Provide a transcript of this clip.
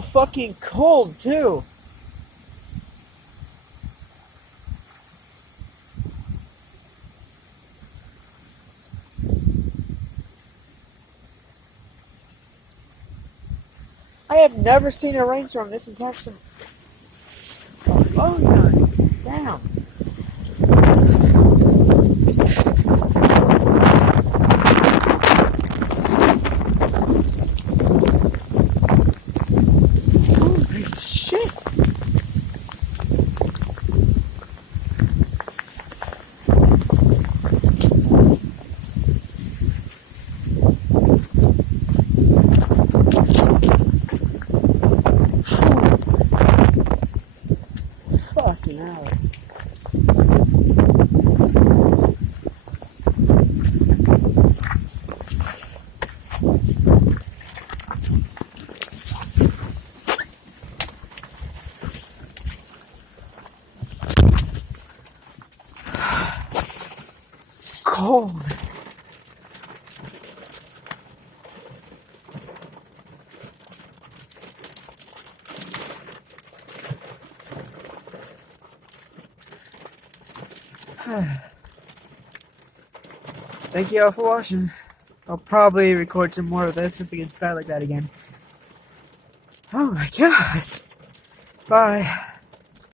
so fucking cold, too. I have never seen a rainstorm this intense in a long time. Damn. Holy shit. Fucking hell. It's cold. Thank you all for watching. I'll probably record some more of this if it gets bad like that again. Oh my god. Bye.